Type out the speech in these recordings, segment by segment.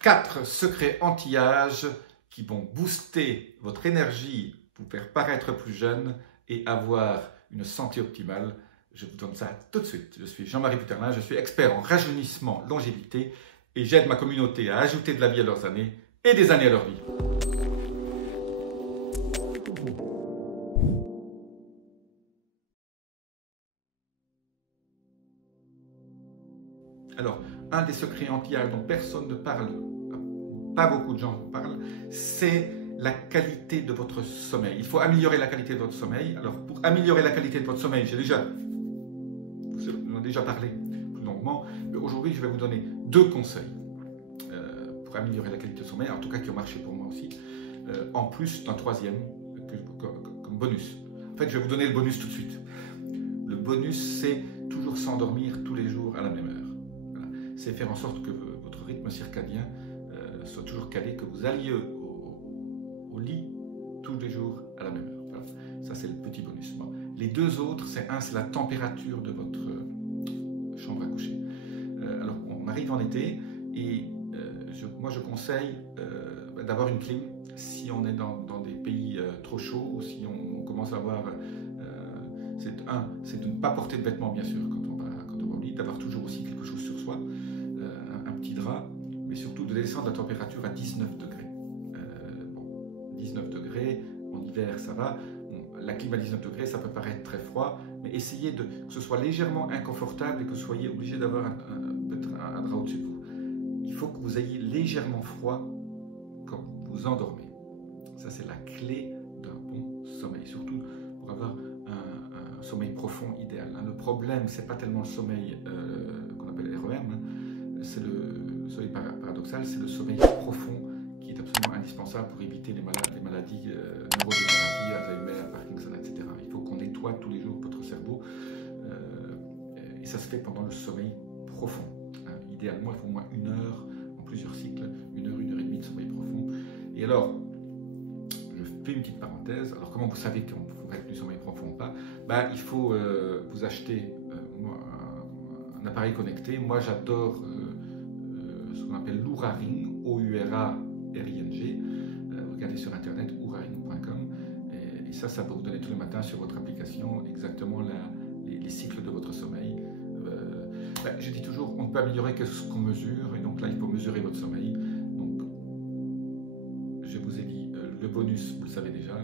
4 secrets anti-âge qui vont booster votre énergie, vous faire paraître plus jeune et avoir une santé optimale. Je vous donne ça tout de suite. Je suis Jean-Marie Buterlin, je suis expert en rajeunissement, longévité et j'aide ma communauté à ajouter de la vie à leurs années et des années à leur vie. Alors, un des secrets anti-âge dont personne ne parle, pas beaucoup de gens parlent, c'est la qualité de votre sommeil. Il faut améliorer la qualité de votre sommeil. Alors, pour améliorer la qualité de votre sommeil, vous en ai déjà parlé plus longuement, mais aujourd'hui, je vais vous donner 2 conseils pour améliorer la qualité de sommeil, en tout cas qui ont marché pour moi aussi, en plus d'un 3e comme bonus. En fait, je vais vous donner le bonus tout de suite. Le bonus, c'est toujours s'endormir tous les jours à la même heure. Voilà. C'est faire en sorte que votre rythme circadien soit toujours calé, que vous alliez au lit tous les jours à la même heure. Voilà. Ça, c'est le petit bonus. Bon. Les 2 autres, c'est la température de votre chambre à coucher. Alors, on arrive en été et moi, je conseille d'avoir une clim si on est dans des pays trop chauds ou si on commence à avoir... c'est de ne pas porter de vêtements, bien sûr, quand on va au lit, d'avoir toujours aussi quelque chose sur soi, un petit drap, mais surtout de descendre la température à 19 degrés. 19 degrés, en hiver, ça va. Bon, la clim à 19 degrés, ça peut paraître très froid, mais essayez que ce soit légèrement inconfortable et que vous soyez obligé d'avoir un drap au-dessus de vous. Il faut que vous ayez légèrement froid quand vous vous endormez. Ça, c'est la clé d'un bon sommeil, surtout pour avoir un sommeil profond idéal. Le problème, c'est pas tellement le sommeil qu'on appelle REM, c'est le sommeil paradoxal, c'est le sommeil profond qui est absolument indispensable pour éviter les maladies neurodégénératives, Alzheimer, Parkinson, etc. Il faut qu'on nettoie tous les jours votre cerveau et ça se fait pendant le sommeil profond. Idéalement, il faut au moins 1 heure en plusieurs cycles, 1 heure, 1 heure et demie de sommeil profond. Et alors, je fais une petite parenthèse. Alors, comment vous savez qu'on va être du sommeil profond ou pas? Il faut vous acheter un appareil connecté. Moi, j'adore ce qu'on appelle l'Oura Ring, O-U-R-A-R-I-N-G. Regardez sur internet, ouraring.com. Et ça va vous donner tous les matins sur votre application exactement les cycles de votre sommeil. Je dis toujours, on ne peut améliorer que ce qu'on mesure, et donc là, il faut mesurer votre sommeil. Donc, je vous ai dit, le bonus, vous le savez déjà,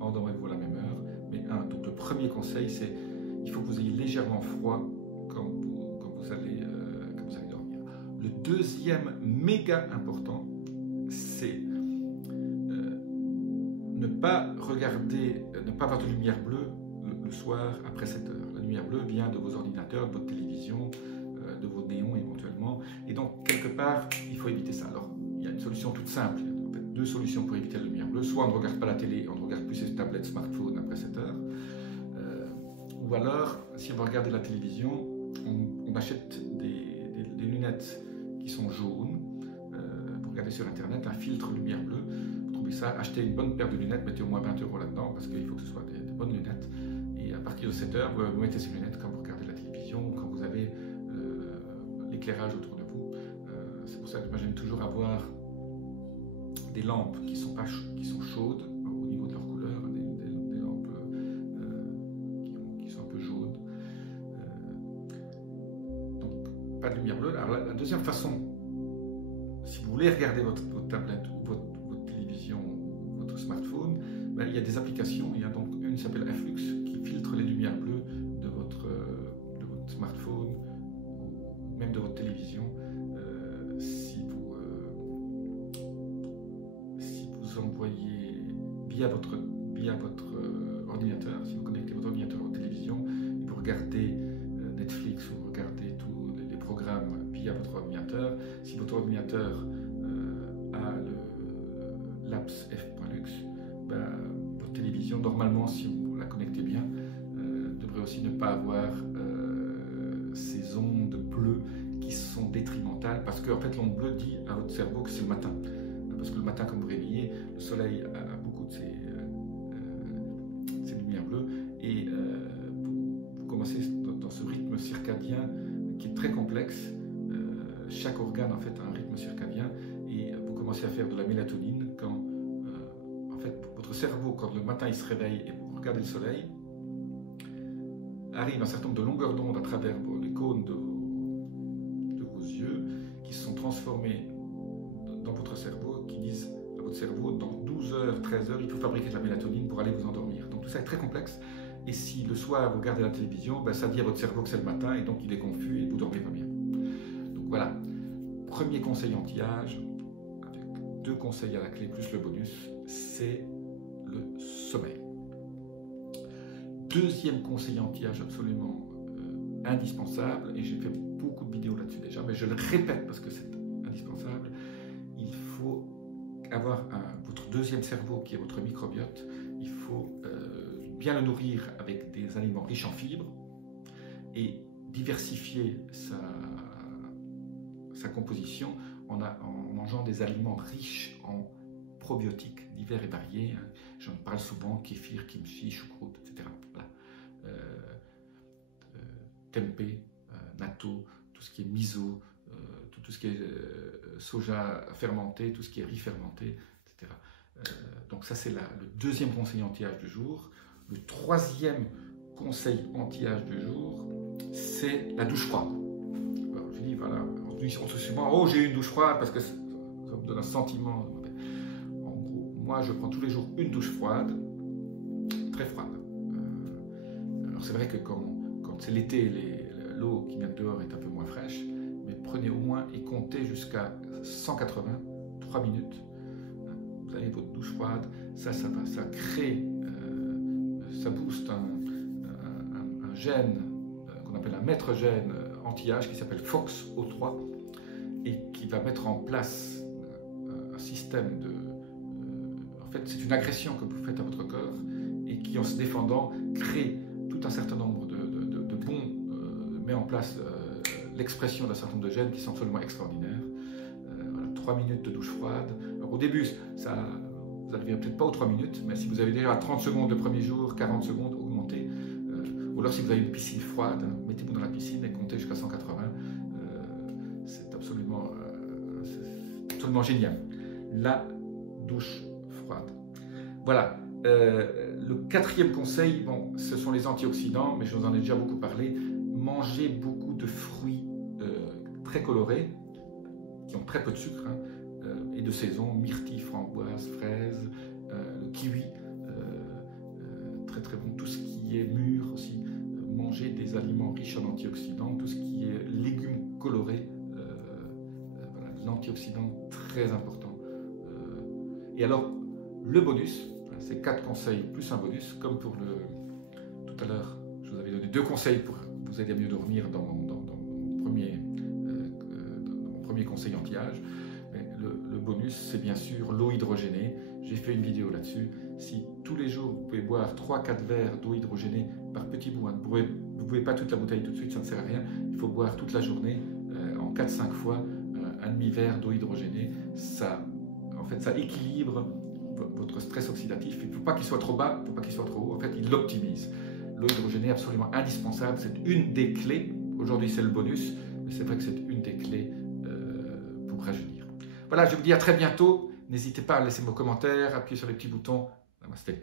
endormez-vous à la même heure. Mais donc le premier conseil, c'est il faut que vous ayez légèrement froid quand vous allez dormir. Le 2e méga important, c'est ne pas avoir de lumière bleue le soir après 7 heures. La lumière bleue vient de vos ordinateurs, de votre télévision, de vos néons éventuellement. Et donc, quelque part, il faut éviter ça. Alors, il y a une solution toute simple. Il y a en fait 2 solutions pour éviter la lumière bleue. Soit on ne regarde pas la télé, on ne regarde plus ses tablettes, smartphones après 7 heures. Ou alors, si on va regarder la télévision, on achète des lunettes qui sont jaunes. Vous regardez sur Internet, un filtre lumière bleue. Vous trouvez ça, achetez une bonne paire de lunettes, mettez au moins 20 € là-dedans, parce qu'il faut que ce soit des bonnes lunettes. Et à partir de 7 heures, vous mettez ces lunettes quand vous regardez la télévision, quand vous avez l'éclairage autour de vous. C'est pour ça que moi j'aime toujours avoir des lampes qui sont chaudes au niveau de leur couleur, des lampes qui sont un peu jaunes. Donc pas de lumière bleue. Alors la 2e façon, si vous voulez regarder votre tablette ou votre télévision ou votre smartphone, il y a des applications. Il y a donc une qui s'appelle Influx qui filtre les lumières bleues de votre smartphone ou même de votre télévision. Si vous envoyez via votre ordinateur, si vous connectez votre ordinateur à votre télévision et vous regardez Netflix ou vous regardez tous les programmes via votre ordinateur, si votre ordinateur a l'apps F.lux, votre télévision, normalement, si vous la connectez bien, devrait aussi ne pas avoir ces ondes bleues qui sont détrimentales, parce qu'en fait l'onde bleue dit à votre cerveau que c'est le matin. Parce que le matin, quand vous réveillez, le soleil a beaucoup de ces lumières bleues et vous commencez dans ce rythme circadien qui est très complexe. chaque organe en fait a un rythme circadien et vous commencez à faire de la mélatonine quand en fait votre cerveau, quand le matin il se réveille et vous regardez le soleil, arrive un certain nombre de longueurs d'onde à travers les cônes de vos yeux qui se sont transformés dans votre cerveau, qui disent à votre cerveau dans 12 heures, 13 heures, il faut fabriquer de la mélatonine pour aller vous endormir. Donc tout ça est très complexe. Et si le soir vous regardez la télévision, ben, ça dit à votre cerveau que c'est le matin et donc il est confus et vous dormez pas bien. Donc voilà, premier conseil anti-âge, avec 2 conseils à la clé plus le bonus, c'est le sommeil. Deuxième conseil anti-âge absolument indispensable, et j'ai fait beaucoup de vidéos là-dessus déjà, mais je le répète parce que c'est indispensable, il faut avoir votre deuxième cerveau qui est votre microbiote, il faut bien le nourrir avec des aliments riches en fibres et diversifier sa composition en mangeant des aliments riches en probiotiques divers et variés. J'en parle souvent, kéfir, kimchi, choucroute, etc. Voilà. Tempeh, natto, tout ce qui est miso, tout ce qui est soja fermenté, tout ce qui est riz fermenté, etc. Donc ça c'est le deuxième conseil anti-âge du jour. Le troisième conseil anti-âge du jour, c'est la douche froide. Alors, je dis, voilà, on se souvent, oh j'ai eu une douche froide parce que ça me donne un sentiment. En gros, moi je prends tous les jours une douche froide, très froide. Alors c'est vrai que quand c'est l'été, l'eau qui vient de dehors est un peu moins fraîche, mais prenez au moins et comptez jusqu'à 180, 3 minutes. Vous avez votre douche froide, ça crée, ça booste un gène qu'on appelle un maître gène anti-âge qui s'appelle FOXO3 et qui va mettre en place un système de... en fait, c'est une agression que vous faites à votre corps et qui, en se défendant, crée tout un certain nombre de bons, met en place l'expression d'un certain nombre de gènes qui sont absolument extraordinaires. Voilà, 3 minutes de douche froide. Alors, au début, vous n'arriverez peut-être pas aux 3 minutes, mais si vous avez déjà 30 secondes le premier jour, 40 secondes, augmentez. Ou alors si vous avez une piscine froide, mettez-vous dans la piscine et comptez jusqu'à 180. C'est absolument génial. La douche froide. Voilà. Le quatrième conseil, bon, ce sont les antioxydants, mais je vous en ai déjà beaucoup parlé. Mangez beaucoup de fruits très colorés, qui ont très peu de sucre, hein, et de saison, myrtille, framboise, fraise, le kiwi, très très bon, tout ce qui est mûr aussi. Mangez des aliments riches en antioxydants, tout ce qui est légumes colorés, voilà, l'antioxydant très important. Et alors, le bonus, c'est 4 conseils plus un bonus, comme pour tout à l'heure, je vous avais donné 2 conseils pour vous aider à mieux dormir dans mon premier conseil anti-âge. Le bonus, c'est bien sûr l'eau hydrogénée. J'ai fait une vidéo là-dessus. Si tous les jours, vous pouvez boire 3-4 verres d'eau hydrogénée par petits bouts, hein, vous ne pouvez pas toute la bouteille tout de suite, ça ne sert à rien. Il faut boire toute la journée, en 4-5 fois, un demi-verre d'eau hydrogénée. En fait, ça équilibre votre stress oxydatif. Il ne faut pas qu'il soit trop bas, il ne faut pas qu'il soit trop haut. En fait, il l'optimise. L'eau hydrogénée est absolument indispensable. C'est une des clés. Aujourd'hui, c'est le bonus, mais c'est vrai que c'est une des clés pour rajeunir. Voilà, je vous dis à très bientôt. N'hésitez pas à laisser vos commentaires, appuyer sur les petits boutons. Namasté.